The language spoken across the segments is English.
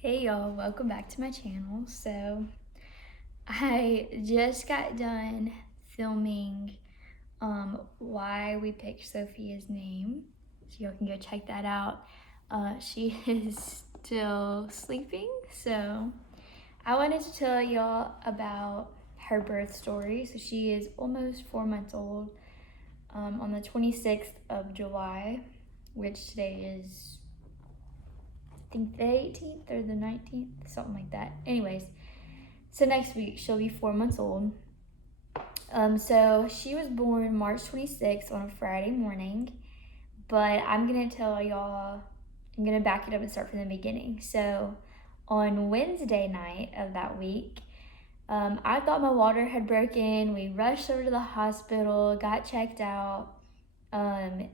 Hey y'all, welcome back to my channel. So I just got done filming why we picked Sophia's name. So y'all can go check that out. She is still sleeping, so I wanted to tell y'all about her birth story. So she is almost 4 months old on the 26th of July, which today is I think the 18th or the 19th, something like that. Anyways, so next week she'll be 4 months old. So she was born March 26th on a Friday morning, but I'm gonna tell y'all, I'm gonna back it up and start from the beginning. So on Wednesday night of that week, I thought my water had broken. We rushed over to the hospital, got checked out.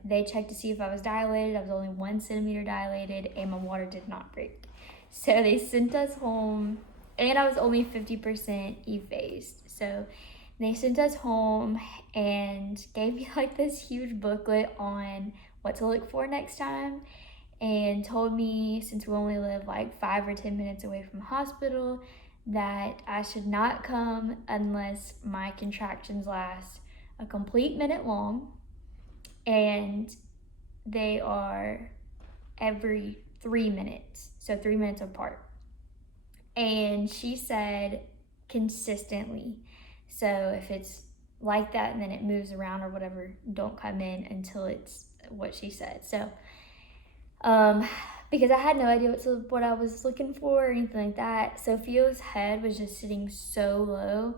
They checked to see if I was dilated. I was only 1 centimeter dilated, and my water did not break. So they sent us home, and I was only 50% ephased. So they sent us home and gave me like this huge booklet on what to look for next time, and told me since we only live like 5 or 10 minutes away from the hospital that I should not come unless my contractions last a complete minute long, and they are every 3 minutes, so 3 minutes apart. And she said consistently. So if it's like that and then it moves around or whatever, don't come in until it's what she said. So because I had no idea what I was looking for or anything like that. Sophia's head was just sitting so low,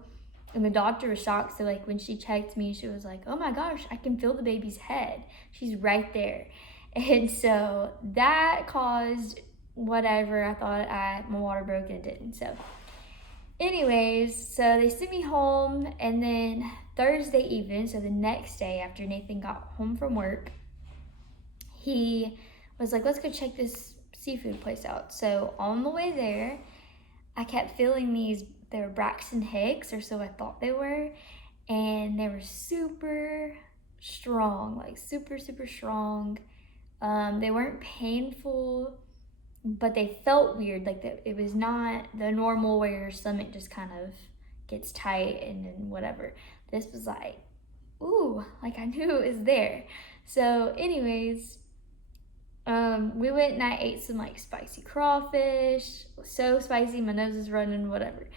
and the doctor was shocked. So like when she checked me, she was like, oh my gosh, I can feel the baby's head. She's right there. And so that caused whatever. I thought my water broke, and it didn't. So anyways, so they sent me home, and then Thursday evening, so the next day after Nathan got home from work, he was like, let's go check this seafood place out. So on the way there, I kept feeling they were Braxton Hicks, or so I thought they were, and they were super strong, like super, super strong. They weren't painful, but they felt weird. Like it was not the normal where your stomach just kind of gets tight and then whatever. This was like, ooh, like I knew it was there. So anyways, we went and I ate some like spicy crawfish. So spicy, my nose is running, whatever.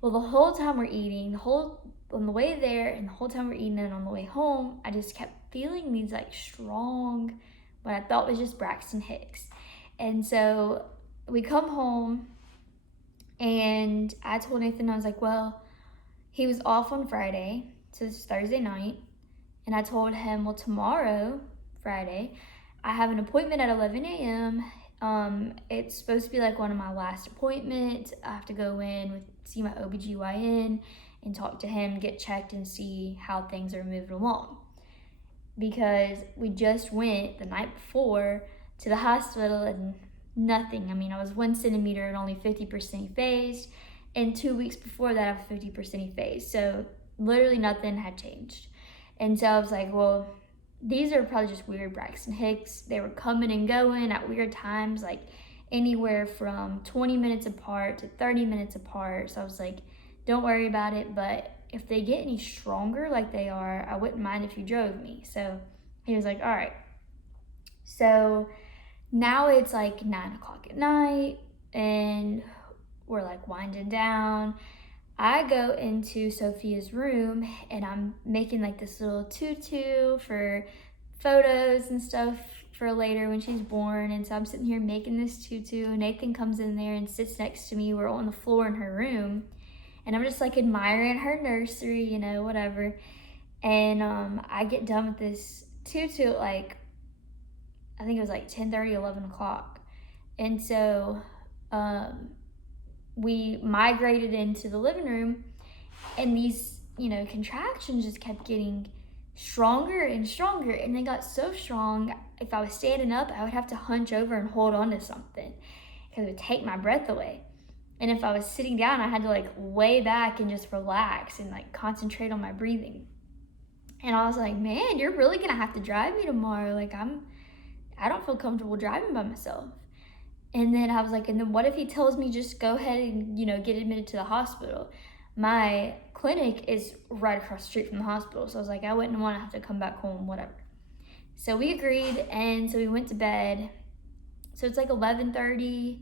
Well, the whole time we're eating, on the way there and the whole time we're eating and on the way home, I just kept feeling these like strong, what I thought was just Braxton Hicks. And so we come home, and I told Nathan, I was like, well, he was off on Friday, so it's Thursday night. And I told him, well, tomorrow, Friday, I have an appointment at 11 a.m. It's supposed to be like one of my last appointments. I have to go in see my OBGYN and talk to him, get checked, and see how things are moving along. Because we just went the night before to the hospital and nothing. I mean, I was 1 centimeter and only 50% phased. And 2 weeks before that, I was 50% phased. So literally nothing had changed. And so I was like, well, these are probably just weird Braxton Hicks. They were coming and going at weird times, like anywhere from 20 minutes apart to 30 minutes apart. So I was like, don't worry about it, but if they get any stronger like they are, I wouldn't mind if you drove me. So he was like, all right. So now it's like 9 o'clock at night, and we're like winding down. I go into Sophia's room, and I'm making like this little tutu for photos and stuff for later when she's born. And so I'm sitting here making this tutu. Nathan comes in there and sits next to me. We're on the floor in her room, and I'm just like admiring her nursery, whatever. And I get done with this tutu at like, I think it was like 10:30, 11 o'clock. And so we migrated into the living room, and these, contractions just kept getting stronger and stronger. And they got so strong, if I was standing up, I would have to hunch over and hold on to something because it would take my breath away. And if I was sitting down, I had to like lay back and just relax and like concentrate on my breathing. And I was like, man, you're really gonna have to drive me tomorrow. Like I don't feel comfortable driving by myself. And then I was like, and then what if he tells me just go ahead and, get admitted to the hospital? My clinic is right across the street from the hospital. So I was like, I wouldn't want to have to come back home, whatever. So we agreed, and so we went to bed. So it's like 11:30,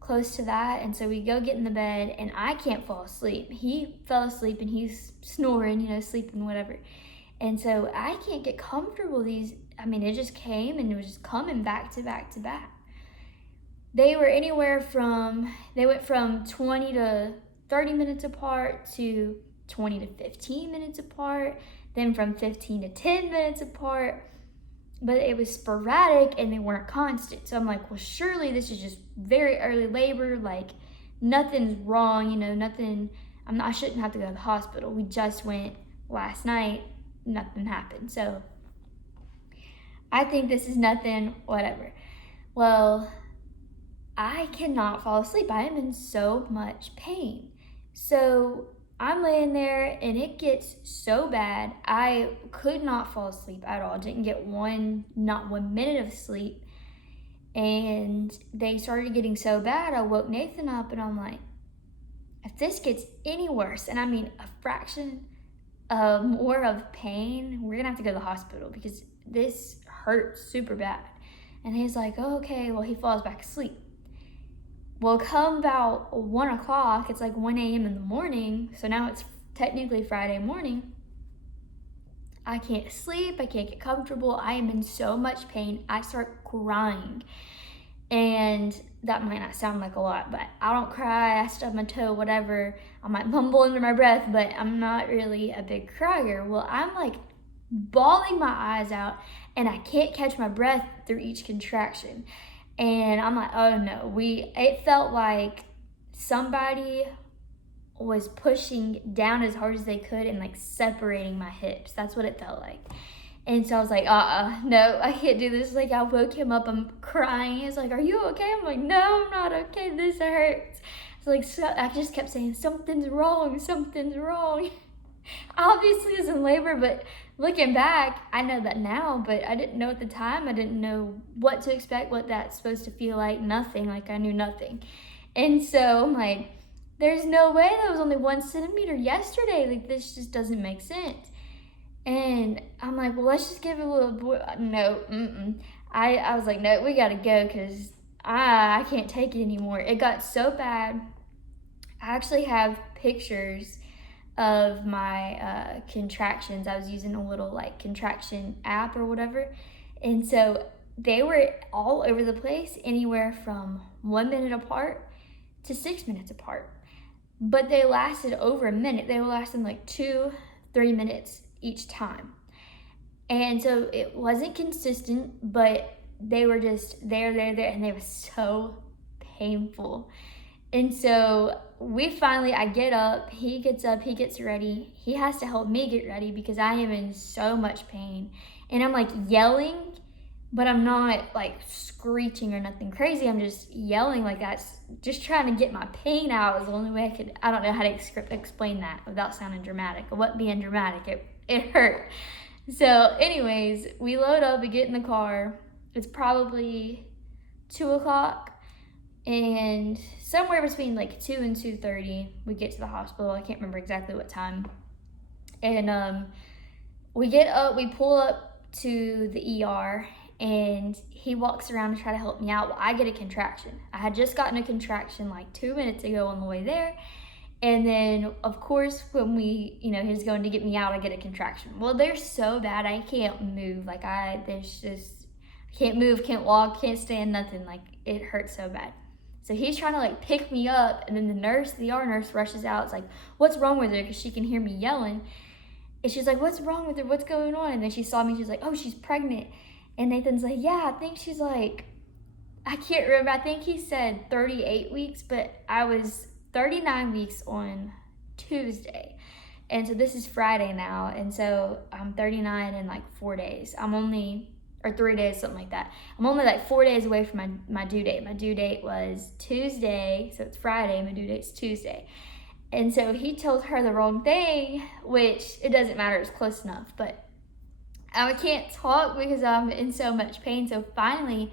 close to that. And so we go get in the bed, and I can't fall asleep. He fell asleep, and he's snoring, sleeping, whatever. And so I can't get comfortable. It just came, and it was just coming back to back to back. They went from 20 to 30 minutes apart to 20 to 15 minutes apart, then from 15 to 10 minutes apart, but it was sporadic and they weren't constant. So I'm like, well, surely this is just very early labor, like nothing's wrong, nothing, I shouldn't have to go to the hospital. We just went last night, nothing happened. So I think this is nothing, whatever. Well, I cannot fall asleep. I am in so much pain. So I'm laying there and it gets so bad. I could not fall asleep at all. Didn't get not 1 minute of sleep. And they started getting so bad, I woke Nathan up and I'm like, if this gets any worse, and a fraction more of pain, we're gonna have to go to the hospital because this hurts super bad. And he's like, oh, okay. Well, he falls back asleep. Well, come about 1 o'clock, it's like 1 a.m. in the morning, so now it's technically Friday morning. I can't sleep, I can't get comfortable, I am in so much pain, I start crying. And that might not sound like a lot, but I don't cry, I stub my toe, whatever. I might mumble under my breath, but I'm not really a big crier. Well, I'm like bawling my eyes out, and I can't catch my breath through each contraction. And I'm like, oh no, it felt like somebody was pushing down as hard as they could and like separating my hips. That's what it felt like. And so I was like, no, I can't do this. Like I woke him up, I'm crying. He's like, are you okay? I'm like, no, I'm not okay. This hurts. I just kept saying, something's wrong. Obviously it's in labor, but looking back, I know that now, but I didn't know at the time. I didn't know what to expect, what that's supposed to feel like, nothing, like I knew nothing. And so I'm like, there's no way that was only 1 centimeter yesterday. Like this just doesn't make sense. And I'm like, well, let's just give it a little, no, I was like, no, we gotta go because I can't take it anymore. It got so bad. I actually have pictures of my contractions. I was using a little like contraction app or whatever. And so they were all over the place, anywhere from 1 minute apart to 6 minutes apart. But they lasted over a minute. They were lasting like 2-3 minutes each time. And so it wasn't consistent, but they were just there, and they were so painful. And so I get up, he gets up, he gets ready. He has to help me get ready because I am in so much pain. And I'm like yelling, but I'm not like screeching or nothing crazy. I'm just yelling like that's just trying to get my pain out is the only way I could. I don't know how to explain that without sounding dramatic. It wasn't being dramatic. It hurt. So anyways, we load up, we get in the car. It's probably 2 o'clock. And somewhere between like 2 and 2:30, we get to the hospital. I can't remember exactly what time. And we get up, we pull up to the ER, and he walks around to try to help me out. Well, I get a contraction. I had just gotten a contraction like 2 minutes ago on the way there. And then, of course, when he's going to get me out, I get a contraction. Well, they're so bad, I can't move. Like, I can't move, can't walk, can't stand, nothing. Like, it hurts so bad. So he's trying to like pick me up, and then the ER nurse rushes out. It's like, what's wrong with her? Because she can hear me yelling. And she's like, what's wrong with her? What's going on? And then she saw me, she's like, oh, she's pregnant. And Nathan's like, yeah, I think she's like, I can't remember. I think he said 38 weeks, but I was 39 weeks on Tuesday. And so this is Friday now. And so I'm 39 in like 4 days. Or 3 days, something like that. I'm only like 4 days away from my due date. My due date was Tuesday, so it's Friday, my due date's Tuesday. And so he told her the wrong thing, which it doesn't matter, it's close enough. But I can't talk because I'm in so much pain. So finally,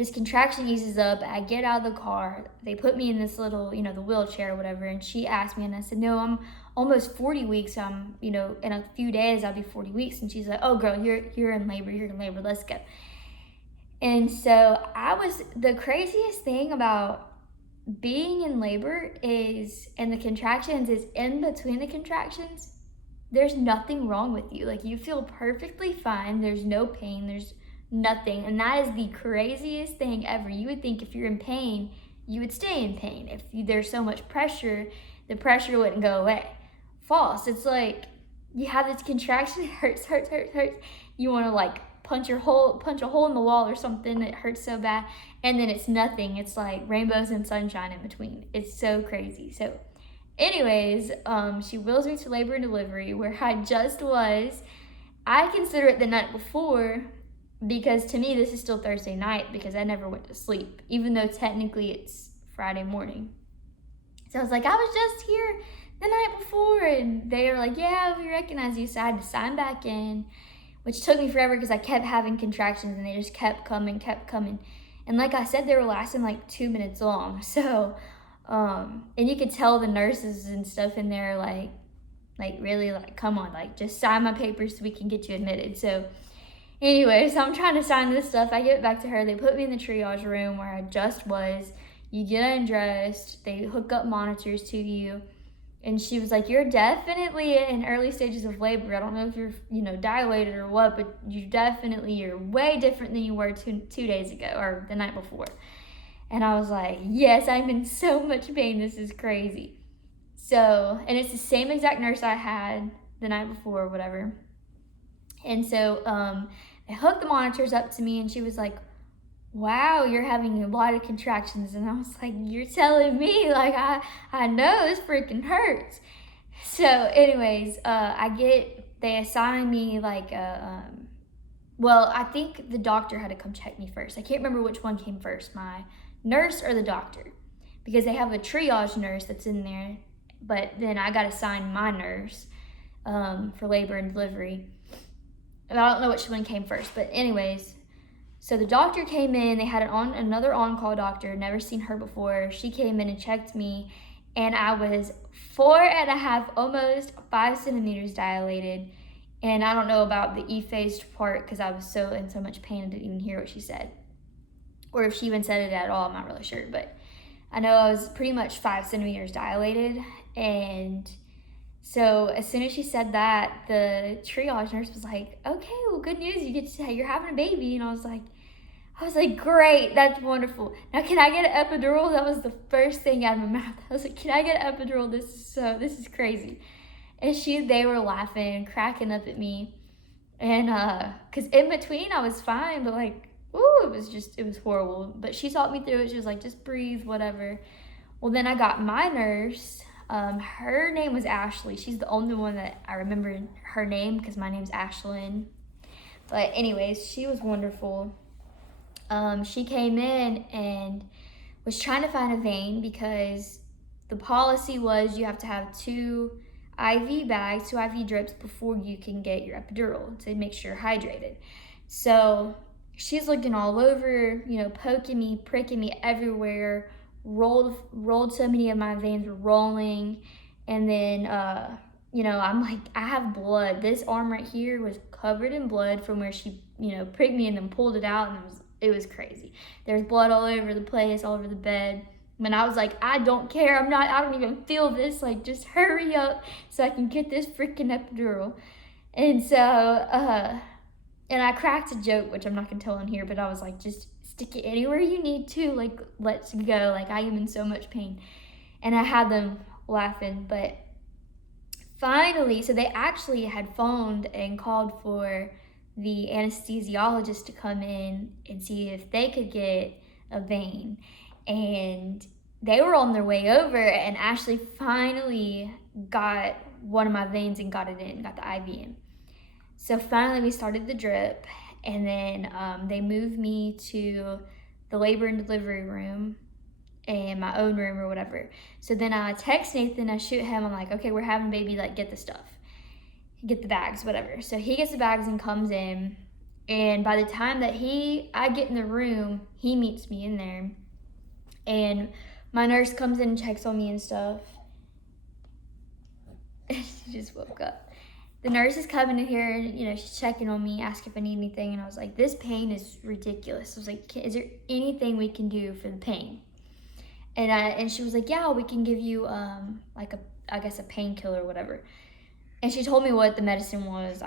this contraction eases up. I get out of the car. They put me in this little, the wheelchair or whatever. And she asked me, and I said, no, I'm almost 40 weeks. In a few days, I'll be 40 weeks. And she's like, oh, girl, you're in labor. You're in labor. Let's go. And so the craziest thing about being in labor and the contractions is in between the contractions, there's nothing wrong with you. Like, you feel perfectly fine. There's no pain. There's nothing. And that is the craziest thing ever. You would think if you're in pain, you would stay in pain. If there's so much pressure, the pressure wouldn't go away. False. It's like you have this contraction, it hurts. You want to like punch a hole in the wall or something. It hurts so bad. And then it's nothing. It's like rainbows and sunshine in between. It's so crazy. So anyways, she wheels me to labor and delivery where I just was. I consider it the night before because to me this is still Thursday night because I never went to sleep, even though technically it's Friday morning. So I was like, I was just here the night before, and they were like, yeah, we recognize you. So I had to sign back in, which took me forever because I kept having contractions and they just kept coming. And like I said, they were lasting like 2 minutes long. So, and you could tell the nurses and stuff in there, like really, like, come on, like, just sign my papers so we can get you admitted. So anyway, so I'm trying to sign this stuff. I get back to her. They put me in the triage room where I just was. You get undressed. They hook up monitors to you. And she was like, you're definitely in early stages of labor. I don't know if you're, dilated or what, but you're way different than you were two days ago or the night before. And I was like, yes, I'm in so much pain. This is crazy. So, and it's the same exact nurse I had the night before or whatever. And so they hooked the monitors up to me and she was like, wow, you're having a lot of contractions. And I was like, you're telling me? Like, I know this freaking hurts. So anyways, they assigned me like I think the doctor had to come check me first. I can't remember which one came first, my nurse or the doctor, because they have a triage nurse that's in there, but then I got assigned my nurse for labor and delivery. And I don't know which one came first, but anyways, so the doctor came in. They had another on-call doctor, never seen her before. She came in and checked me, and I was 4.5, almost 5 centimeters dilated. And I don't know about the effaced part because I was in so much pain I didn't even hear what she said. Or if she even said it at all, I'm not really sure. But I know I was pretty much 5 centimeters dilated. And so as soon as she said that, the triage nurse was like, okay, well, good news. You're having a baby. And I was like, great, that's wonderful. Now, can I get an epidural? That was the first thing out of my mouth. I was like, can I get an epidural? This is crazy. And they were laughing and cracking up at me. And, cause in between I was fine, but like, it was horrible. But she talked me through it. She was like, just breathe, whatever. Well, then I got my nurse. Her name was Ashley. She's the only one that I remember her name because my name's Ashlyn. But anyways, she was wonderful. She came in and was trying to find a vein because the policy was you have to have 2 IV bags, 2 IV drips before you can get your epidural to make sure you're hydrated. So she's looking all over, poking me, pricking me everywhere, rolled so many of my veins were rolling. And then, I'm like, I have blood. This arm right here was covered in blood from where she, pricked me and then pulled it out. And it was crazy. There's blood all over the place, all over the bed. And I was like, I don't care. I don't even feel this. Like, just hurry up so I can get this freaking epidural. And so, and I cracked a joke, which I'm not gonna tell on here, but I was like, just stick it anywhere you need to. Like, let's go. Like, I am in so much pain. And I had them laughing, but finally, so they actually had phoned and called for the anesthesiologist to come in and see if they could get a vein. And they were on their way over, and Ashley finally got one of my veins and got the IV in. So finally we started the drip, and then they moved me to the labor and delivery room and my own room or whatever. So then I text Nathan, I shoot him, I'm like, okay, we're having a baby, like, get the stuff. Get the bags, whatever. So he gets the bags and comes in, And by the time that I get in the room, he meets me in there. And my nurse comes in and checks on me and stuff. She just woke up. The nurse is coming in here and, she's checking on me, asking if I need anything. And I was like, this pain is ridiculous. I was like, is there anything we can do for the pain? And she was like, yeah, we can give you like a painkiller or whatever. And she told me what the medicine was.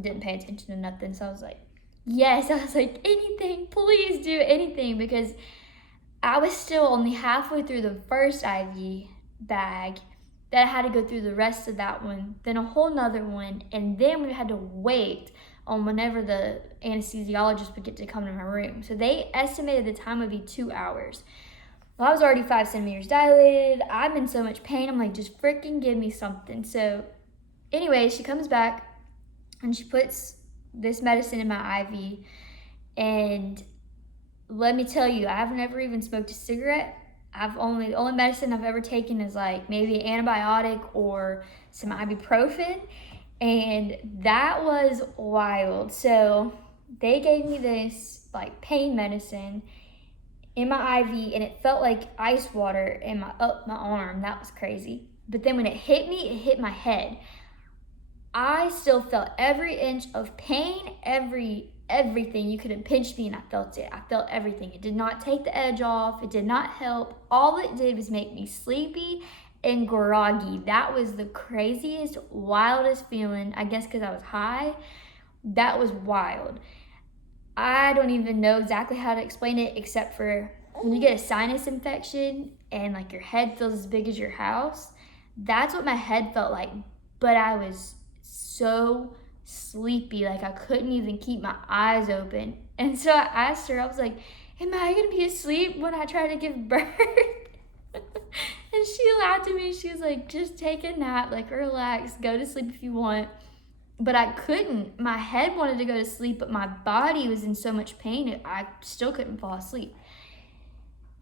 Didn't pay attention to nothing. So I was like, yes. I was like, anything, please do anything, because I was still only halfway through the first IV bag. That I had to go through the rest of that one, then a whole nother one, and then we had to wait on whenever the anesthesiologist would get to come to my room. So they estimated the time would be 2 hours. Well, I was already 5 centimeters dilated. I'm in so much pain. I'm like, just freaking give me something. So anyway, she comes back and she puts this medicine in my IV. And let me tell you, I've never even smoked a cigarette. The only medicine I've ever taken is like maybe an antibiotic or some ibuprofen, and that was wild. So they gave me this like pain medicine in my IV, and it felt like ice water in my arm. That was crazy. But then when it hit me, it hit my head. I still felt every inch of pain, everything. You could have pinched me and I felt it. I felt everything. It did not take the edge off. It did not help. All it did was make me sleepy and groggy. That was the craziest, wildest feeling. I guess because I was high. That was wild. I don't even know exactly how to explain it, except for when you get a sinus infection and like your head feels as big as your house. That's what my head felt like. But I was so sleepy, like I couldn't even keep my eyes open. And so I asked her, I was like, am I gonna be asleep when I try to give birth? And she laughed at me. She was like, just take a nap, like relax, go to sleep if you want. But I couldn't. My head wanted to go to sleep, but my body was in so much pain, I still couldn't fall asleep.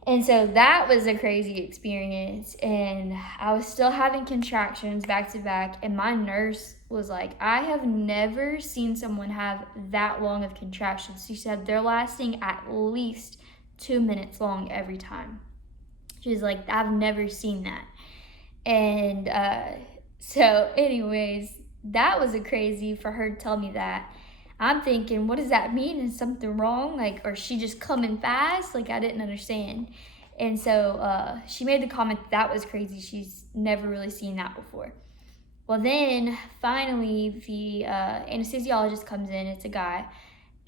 And so that was a crazy experience. And I was still having contractions back to back. And my nurse was like, I have never seen someone have that long of contractions. She said they're lasting at least 2 minutes long every time. She was like, I've never seen that. And so anyways, that was a crazy for her to tell me that. I'm thinking, what does that mean? Is something wrong? Like, or is she just coming fast? Like, I didn't understand. And so she made the comment that was crazy. She's never really seen that before. Well, then finally the anesthesiologist comes in. It's a guy.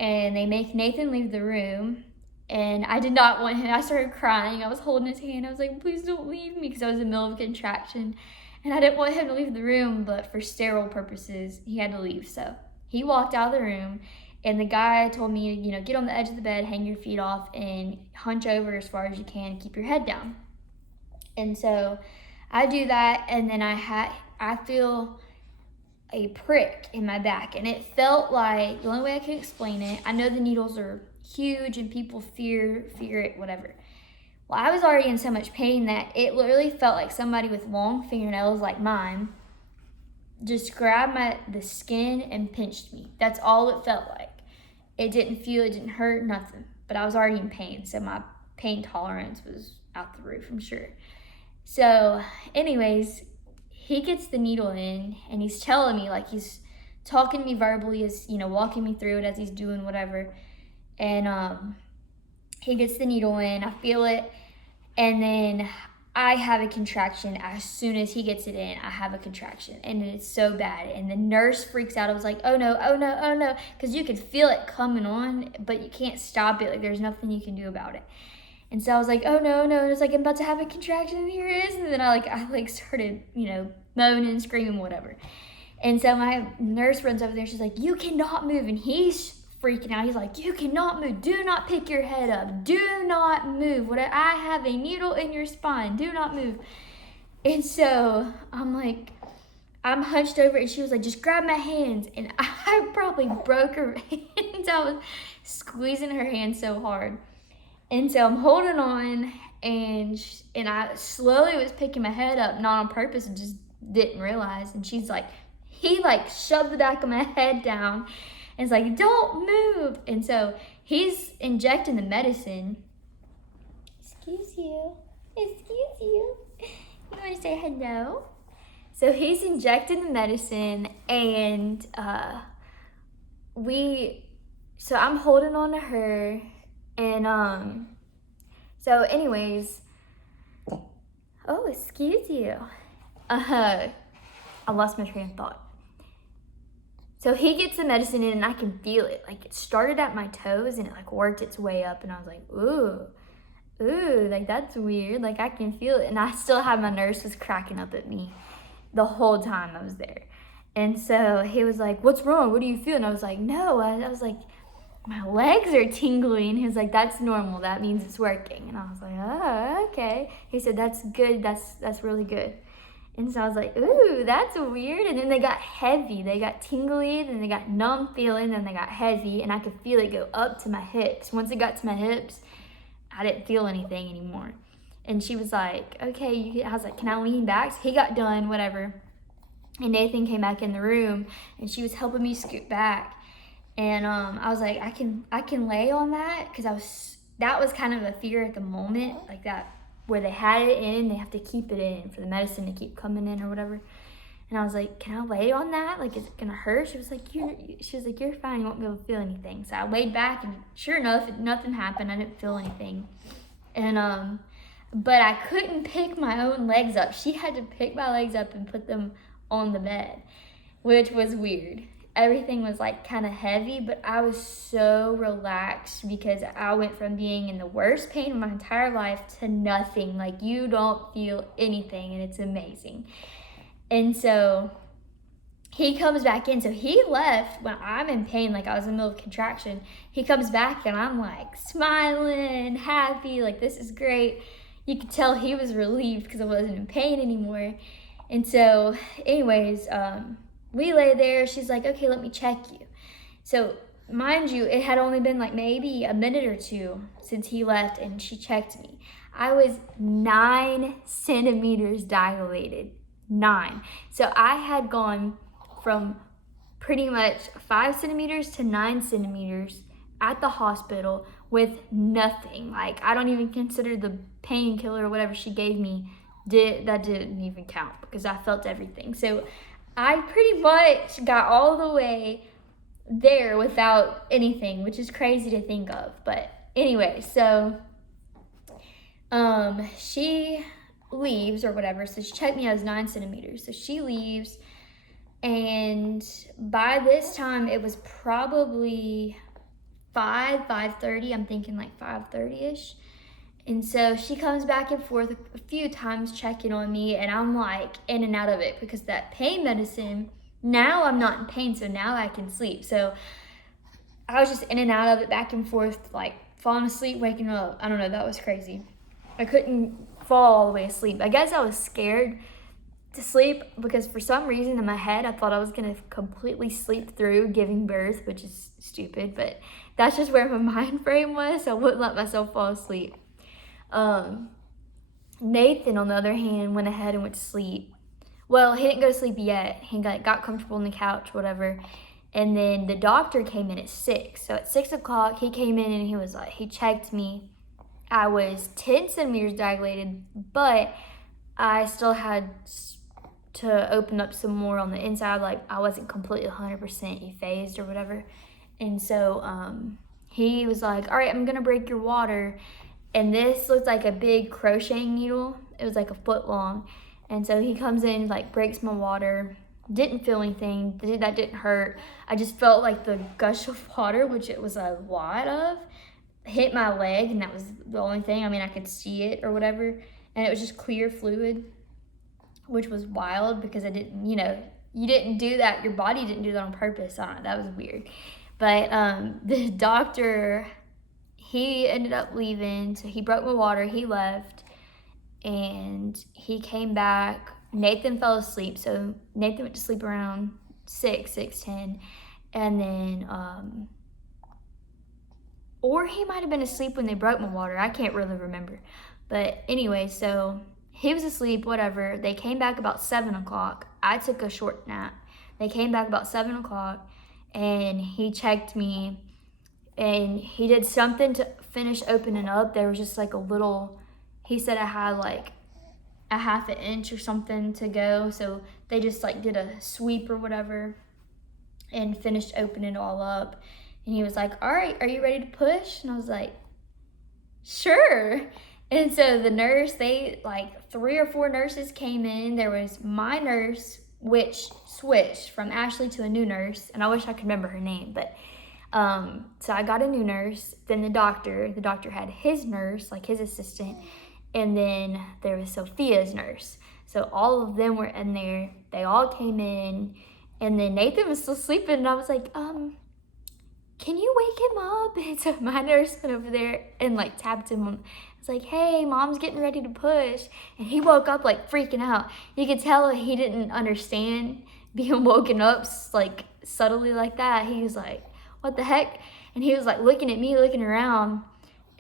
And they make Nathan leave the room. And I did not want him. I started crying. I was holding his hand. I was like, please don't leave me, because I was in the middle of a contraction. And I didn't want him to leave the room, but for sterile purposes, he had to leave. So he walked out of the room, and the guy told me, get on the edge of the bed, hang your feet off, and hunch over as far as you can, keep your head down. And so I do that, and then I feel a prick in my back, and it felt like, the only way I can explain it, I know the needles are huge and people fear it, whatever. Well, I was already in so much pain that it literally felt like somebody with long fingernails like mine just grabbed the skin and pinched me. That's all it felt like. It didn't hurt, nothing. But I was already in pain, so my pain tolerance was out the roof, I'm sure. So anyways, he gets the needle in, and he's telling me, like, he's talking to me verbally, as walking me through it as he's doing whatever. And he gets the needle in, I feel it, and then I have a contraction. As soon as he gets it in, I have a contraction, and it's so bad. And the nurse freaks out. I was like, oh no, oh no, oh no, because you could feel it coming on, but you can't stop it. Like, there's nothing you can do about it. And so I was like, oh no, no, and it's like, I'm about to have a contraction, and here it is. And then I started, moaning, screaming, whatever. And so my nurse runs over there. She's like, you cannot move. And he's freaking out. He's like, you cannot move. Do not pick your head up. Do not move. I have a needle in your spine. Do not move. And so I'm hunched over, and she was like, just grab my hands. And I probably broke her hands. I was squeezing her hand so hard. And so I'm holding on, and I slowly was picking my head up, not on purpose, and just didn't realize. And she's like, he shoved the back of my head down. And it's like, don't move. And so he's injecting the medicine. Excuse you. Excuse you. You want to say hello? So he's injecting the medicine, and so I'm holding on to her, and so anyways, oh, excuse you. I lost my train of thought. So he gets the medicine in, and I can feel it. Like, it started at my toes, and it like worked its way up, and I was like, ooh, like that's weird. Like, I can feel it, and I still have my nurse was cracking up at me the whole time I was there. And so he was like, what's wrong? What do you feel? And I was like, no. I was like, my legs are tingling. He was like, that's normal. That means it's working. And I was like, oh, okay. He said, that's good. That's really good. And so I was like, ooh, that's weird. And then they got heavy. They got tingly, then they got numb feeling, then they got heavy. And I could feel it go up to my hips. Once it got to my hips, I didn't feel anything anymore. And she was like, okay, I was like, can I lean back? So he got done, whatever. And Nathan came back in the room, and she was helping me scoot back. And I was like, I can lay on that, because that was kind of a fear at the moment, like that, where they had it in, they have to keep it in for the medicine to keep coming in or whatever. And I was like, can I lay on that? Like, is it gonna hurt? She was like, you're fine, you won't be able to feel anything. So I laid back, and sure enough, nothing happened. I didn't feel anything. And but I couldn't pick my own legs up. She had to pick my legs up and put them on the bed, which was weird. Everything was like kind of heavy, but I was so relaxed because I went from being in the worst pain of my entire life to nothing. Like, you don't feel anything, and it's amazing. And so he comes back in. So he left when I'm in pain, like I was in the middle of contraction. He comes back, and I'm like smiling, happy, like this is great. You could tell he was relieved because I wasn't in pain anymore. And so anyways, we lay there. She's like, okay, let me check you. So mind you, it had only been like maybe a minute or two since he left, and she checked me. I was 9 centimeters dilated. 9. So I had gone from pretty much 5 centimeters to 9 centimeters at the hospital with nothing. Like, I don't even consider the painkiller or whatever she gave me, that didn't even count, because I felt everything. So I pretty much got all the way there without anything, which is crazy to think of. But anyway, so she leaves or whatever. So she checked me, I was 9 centimeters. So she leaves, and by this time it was probably 5:30. I'm thinking like 5:30ish. And so she comes back and forth a few times checking on me, and I'm like in and out of it because that pain medicine, now I'm not in pain, so now I can sleep. So I was just in and out of it, back and forth, like falling asleep, waking up. I don't know, that was crazy. I couldn't fall all the way asleep. I guess I was scared to sleep because for some reason in my head I thought I was gonna completely sleep through giving birth, which is stupid, but that's just where my mind frame was, so I wouldn't let myself fall asleep. Nathan, on the other hand, went ahead and went to sleep. Well, he didn't go to sleep yet. He got comfortable on the couch, whatever. And then the doctor came in at 6. So at 6 o'clock, he came in and he was like, he checked me. I was 10 centimeters dilated, but I still had to open up some more on the inside. Like, I wasn't completely 100% effaced or whatever. And so he was like, all right, I'm going to break your water. And this looked like a big crocheting needle. It was like a foot long. And so he comes in, like, breaks my water. Didn't feel anything. That didn't hurt. I just felt like the gush of water, which it was a lot of, hit my leg, and that was the only thing. I mean, I could see it or whatever. And it was just clear fluid, which was wild because I didn't, you didn't do that. Your body didn't do that on purpose. I don't know. That was weird. But the doctor, he ended up leaving. So he broke my water. He left. And he came back. Nathan fell asleep. So Nathan went to sleep around 6:10. And then, or he might have been asleep when they broke my water. I can't really remember. But anyway, so he was asleep, whatever. They came back about 7 o'clock. I took a short nap. They came back about 7 o'clock. and he checked me, and he did something to finish opening up. There was just like a little, he said I had like a half an inch or something to go, so they just like did a sweep or whatever and finished opening it all up. And he was like, all right, are you ready to push? And I was like, sure. And so the nurse, they like 3 or 4 nurses came in. There was my nurse, which switched from Ashley to a new nurse, and I wish I could remember her name, but so I got a new nurse. Then the doctor had his nurse, like his assistant, and then there was Sophia's nurse. So all of them were in there. They all came in, and then Nathan was still sleeping, and I was like, can you wake him up? And so my nurse went over there and like tapped him. It's like, hey, mom's getting ready to push. And he woke up like freaking out. You could tell he didn't understand being woken up like subtly like that. He was like, what the heck? And he was like looking at me, looking around.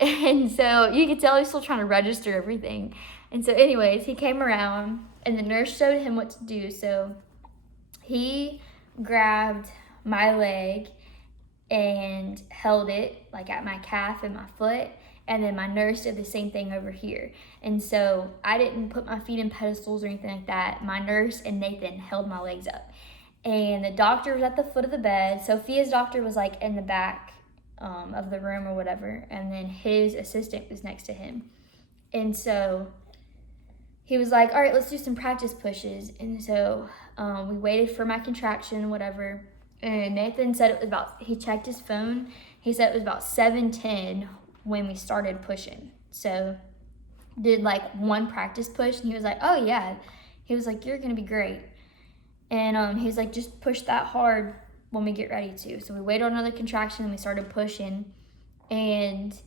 And so you could tell he's still trying to register everything. And so anyways, he came around and the nurse showed him what to do. So he grabbed my leg and held it like at my calf and my foot, and then my nurse did the same thing over here. And so I didn't put my feet in pedestals or anything like that. My nurse and Nathan held my legs up, and the doctor was at the foot of the bed. Sophia's doctor was like in the back of the room or whatever, and then his assistant was next to him. And so he was like, all right, let's do some practice pushes. And so we waited for my contraction, whatever. And Nathan said it was about, he checked his phone. He said it was about 7:10 when we started pushing. So did like one practice push, and he was like, oh yeah. He was like, you're gonna be great. And he was like, just push that hard when we get ready to. So we waited on another contraction and we started pushing. And